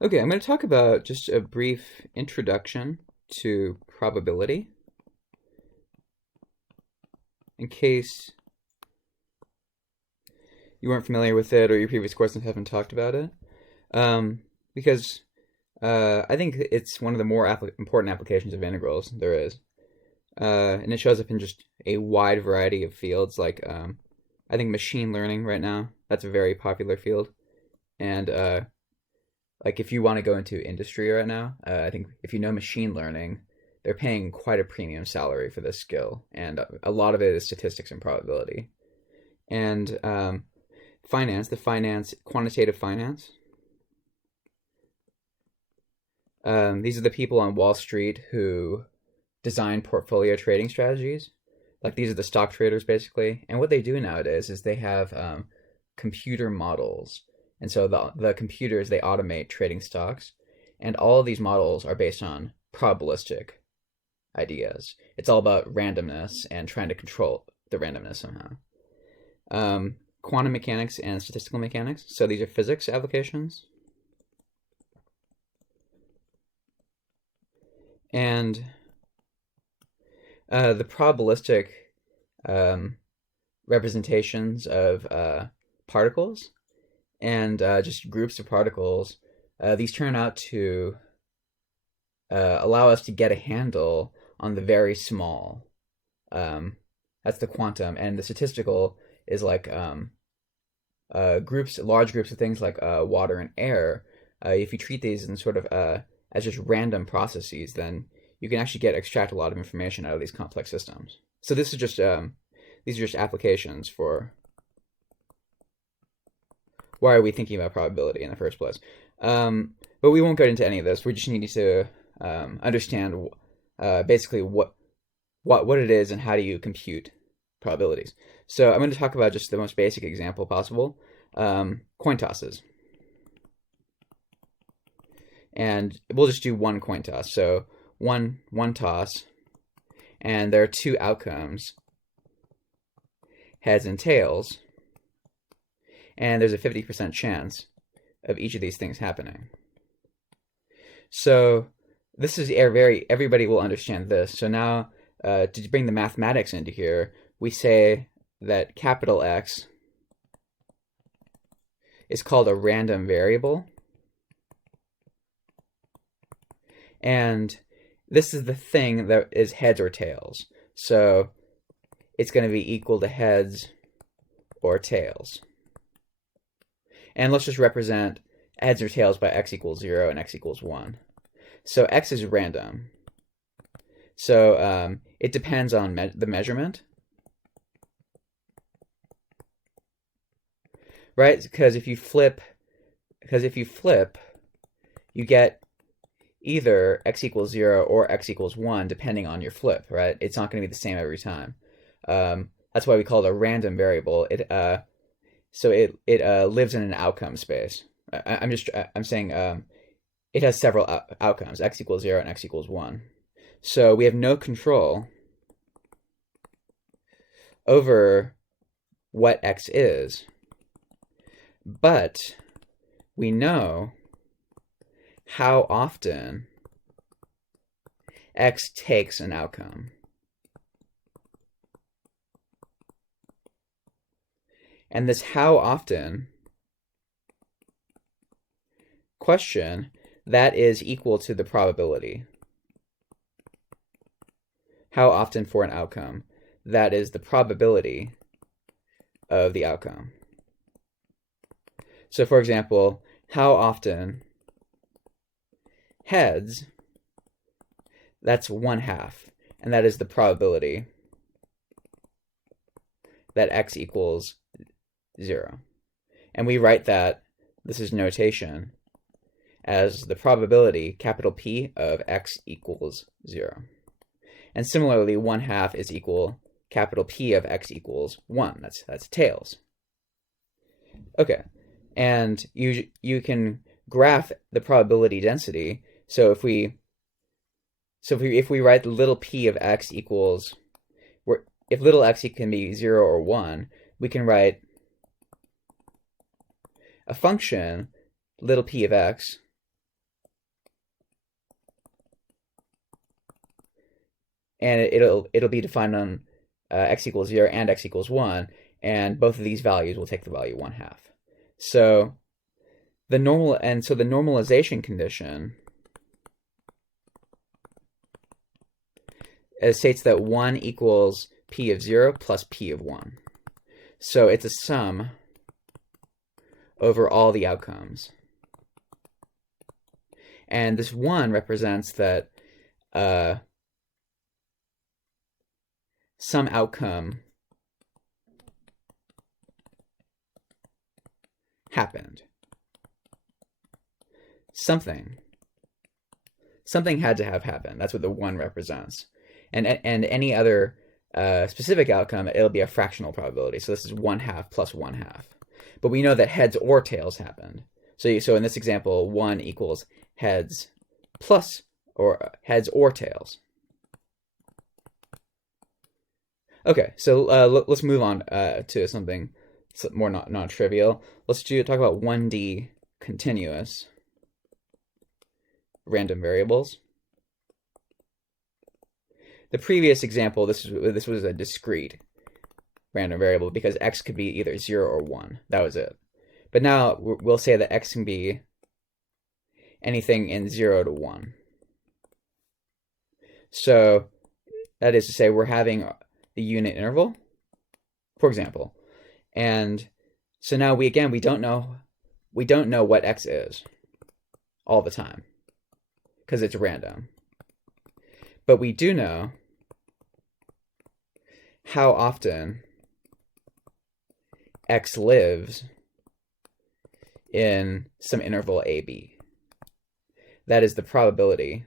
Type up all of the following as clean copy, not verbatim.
Okay, I'm going to talk about just a brief introduction to probability in case you weren't familiar with it or your previous courses haven't talked about it. Because I think it's one of the more important applications of integrals there is. And it shows up in just a wide variety of fields, like I think machine learning right now, that's a very popular field. And like if you want to go into industry right now, I think if you know machine learning, they're paying quite a premium salary for this skill, and a lot of it is statistics and probability. And quantitative finance. These are the people on Wall Street who design portfolio trading strategies. Like these are the stock traders basically, and what they do nowadays is they have computer models, and so the computers they automate trading stocks, and all of these models are based on probabilistic ideas. It's all about randomness and trying to control the randomness somehow. Quantum mechanics and statistical mechanics. So these are physics applications. And the probabilistic representations of particles and just groups of particles, these turn out to allow us to get a handle on the very small. That's the quantum, and the statistical is like large groups of things like water and air. If you treat these in sort of as just random processes, then you can actually extract a lot of information out of these complex systems. So this is just these are just applications for why are we thinking about probability in the first place. But we won't go into any of this. We just need to understand basically what it is and how do you compute probabilities. So I'm going to talk about just the most basic example possible, coin tosses. And we'll just do one coin toss. So one toss, and there are two outcomes, heads and tails, and there's a 50% chance of each of these things happening. So this is everybody will understand this. So now to bring the mathematics into here, we say that capital X is called a random variable. And this is the thing that is heads or tails. So it's going to be equal to heads or tails. And let's just represent heads or tails by x equals 0 and x equals 1. So x is random. So it depends on the measurement. Right? Because if you flip, you get either x equals 0 or x equals 1 depending on your flip, right? It's not going to be the same every time. That's why we call it a random variable. It lives in an outcome space. I'm saying it has several outcomes, x equals 0 and x equals 1. So we have no control over what x is, but we know how often x takes an outcome. And this how often question, that is equal to the probability. How often for an outcome, that is the probability of the outcome. So for example, how often heads, that's 1/2, and that is the probability that x equals 0. And we write that, this is notation, as the probability, capital P, of x equals 0. And similarly, 1/2 is equal capital P of x equals 1. That's tails. Okay, and you can graph the probability density. So if we write little p of x equals, if little x can be 0 or 1, we can write a function, little p of x, and it'll be defined on x equals 0 and x equals 1, and both of these values will take the value 1/2. So the normalization condition states that 1 equals p of 0 plus p of 1. So it's a sum over all the outcomes. And this 1 represents that some outcome happened. Something had to have happened. That's what the 1 represents. And any other specific outcome, it'll be a fractional probability. So this is 1/2 plus 1/2. But we know that heads or tails happened. So in this example, 1 equals heads plus or heads or tails. Okay, so let's move on to something more non-trivial. Let's talk about 1D continuous random variables. The previous example, this was a discrete random variable because x could be either 0 or 1. That was it. But now we'll say that x can be anything in 0 to 1. So that is to say we're having the unit interval, for example. And so now we don't know what x is all the time because it's random. But we do know how often x lives in some interval AB. That is the probability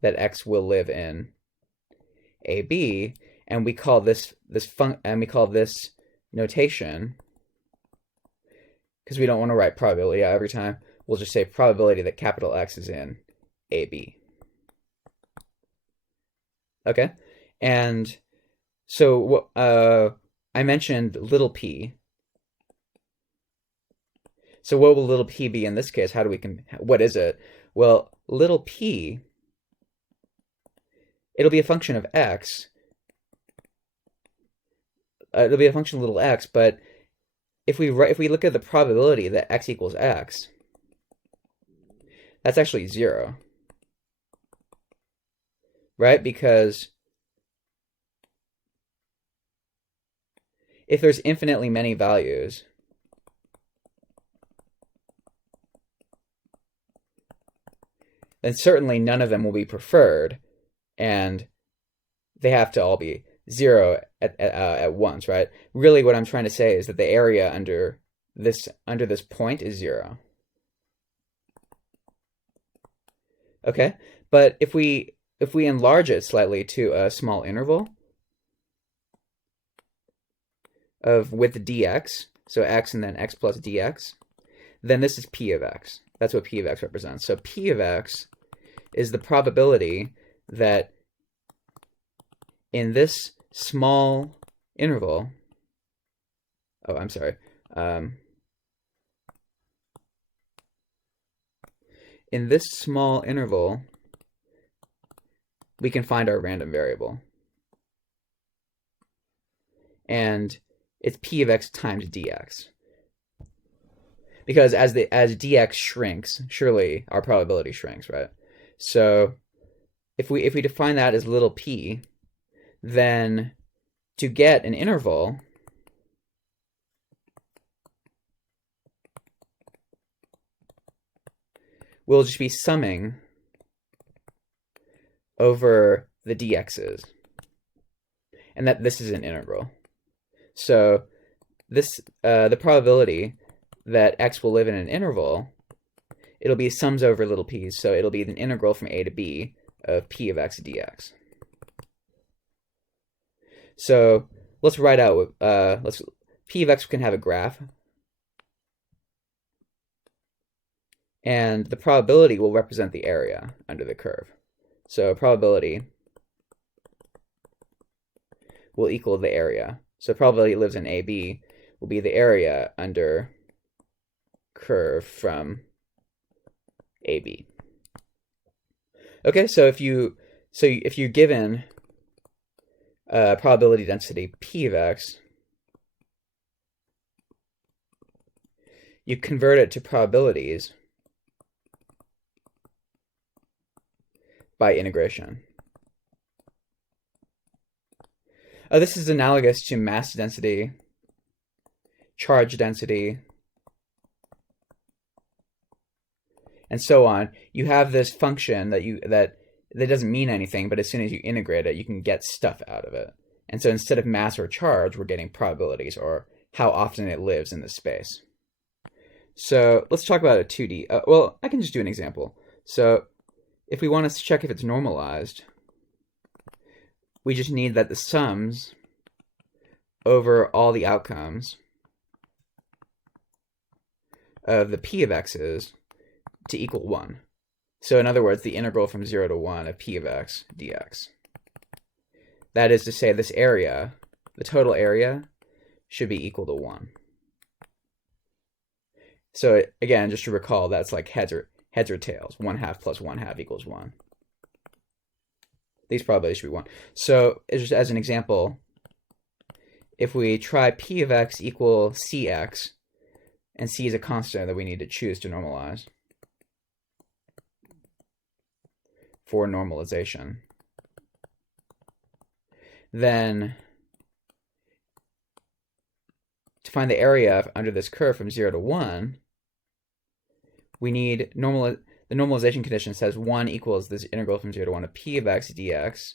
that x will live in AB, and we call this notation, because we don't want to write probability out every time, we'll just say probability that capital X is in AB. Okay, and so I mentioned little p. So what will little p be in this case? What is it? Well, little p, it'll be a function of x. It'll be a function of little x, but if we look at the probability that x equals x, that's actually 0. Right? Because if there's infinitely many values, then certainly none of them will be preferred, and they have to all be 0 at once, right? Really what I'm trying to say is that the area under this point is 0. Okay? But if we enlarge it slightly to a small interval of with dx, so x and then x plus dx, then this is p of x. That's what p of x represents. So p of x is the probability that in this small interval, in this small interval, we can find our random variable. And it's p of x times dx. Because as dx shrinks, surely our probability shrinks, right? So if we define that as little p, then to get an interval, we'll just be summing over the dx's, and that this is an integral. So this the probability that x will live in an interval, it'll be sums over little p's, so it'll be an integral from a to b of p of x dx. So let's write out p of x can have a graph, and the probability will represent the area under the curve. So probability will equal the area. So probability lives in AB will be the area under curve from AB. Okay, so if you So if you're given probability density P of x, you convert it to probabilities by integration. This is analogous to mass density, charge density, and so on. You have this function that doesn't mean anything, but as soon as you integrate it, you can get stuff out of it. And so instead of mass or charge, we're getting probabilities, or how often it lives in this space. So let's talk about a 2D. Well, I can just do an example. So if we want to check if it's normalized, we just need that the sums over all the outcomes of the P of x's to equal 1. So in other words, the integral from 0 to 1 of P of x dx. That is to say, this area, the total area, should be equal to 1. So again, just to recall, that's like heads or tails. 1/2 plus 1/2 equals 1. These probabilities should be 1. So just as an example, if we try P of x equal Cx, and C is a constant that we need to choose to normalize for normalization, then to find the area under this curve from 0 to 1, we need the normalization condition says 1 equals this integral from 0 to 1 of P of x dx.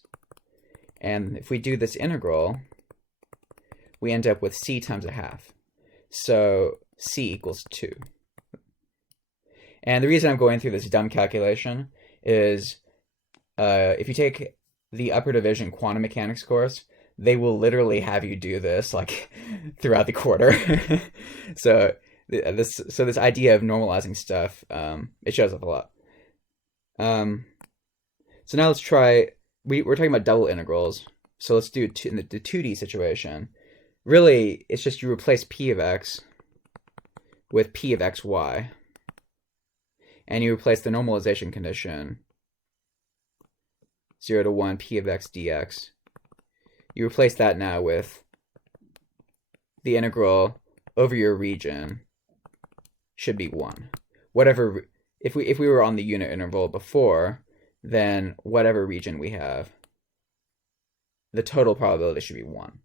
And if we do this integral, we end up with C times 1/2. So C equals 2. And the reason I'm going through this dumb calculation is if you take the upper division quantum mechanics course, they will literally have you do this like throughout the quarter. So this idea of normalizing stuff, it shows up a lot. So now let's try. We're talking about double integrals. So let's do in the 2D situation. Really, it's just you replace P of x with P of xy, and you replace the normalization condition 0 to 1 P of x dx. You replace that now with the integral over your region should be 1. Whatever, if we were on the unit interval before, then whatever region we have, the total probability should be 1.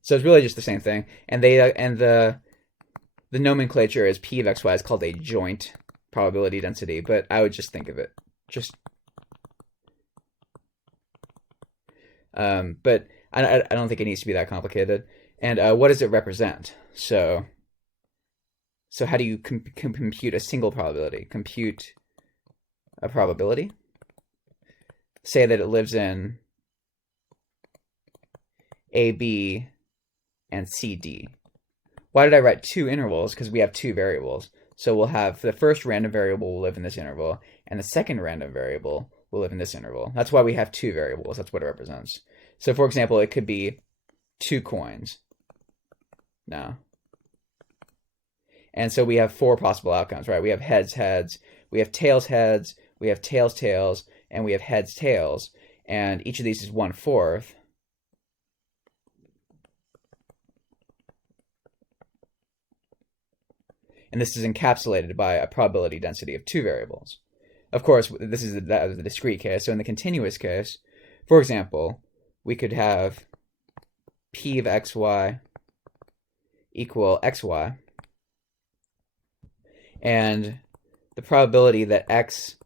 So it's really just the same thing. And the nomenclature is P of xy is called a joint probability density, but I would just think of it just. But I don't think it needs to be that complicated. And what does it represent? So how do you compute a single probability? Compute a probability. Say that it lives in A, B, and C, D. Why did I write 2 intervals? Because we have 2 variables. So we'll have the first random variable will live in this interval, and the second random variable will live in this interval. That's why we have 2 variables. That's what it represents. So for example, it could be 2 coins now. And so we have 4 possible outcomes, right? We have heads, heads, we have tails, heads, we have tails, tails, and we have heads, tails. And each of these is 1/4. And this is encapsulated by a probability density of 2 variables. Of course, this is the discrete case. So in the continuous case, for example, we could have P of xy equal xy, and the probability that x,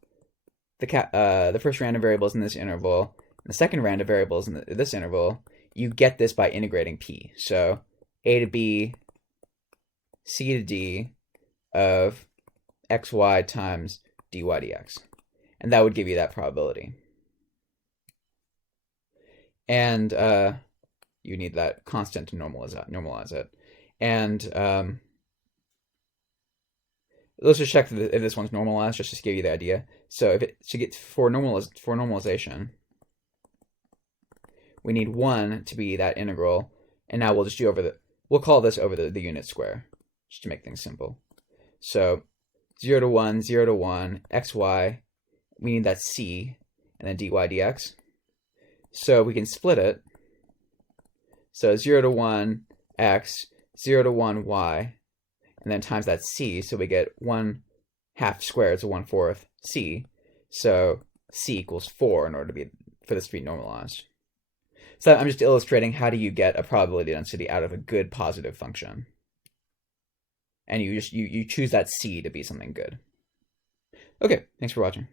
the first random variable is in this interval, and the second random variable is in this interval, you get this by integrating P. So A to B, C to D of xy times dy dx. And that would give you that probability. And you need that constant to normalize it. And let's just check if this one's normalized, just to give you the idea. So if it should get for normalization, we need 1 to be that integral, and now we'll just do we'll call this over the unit square, just to make things simple. So 0 to 1, 0 to 1, xy, we need that C, and then dy dx. So we can split it. So 0 to 1 x, 0 to 1 y, and then times that c, so we get 1 half squared, so 1/4 c. So c equals 4 in order for this to be normalized. So I'm just illustrating how do you get a probability density out of a good positive function. And you choose that c to be something good. Okay, thanks for watching.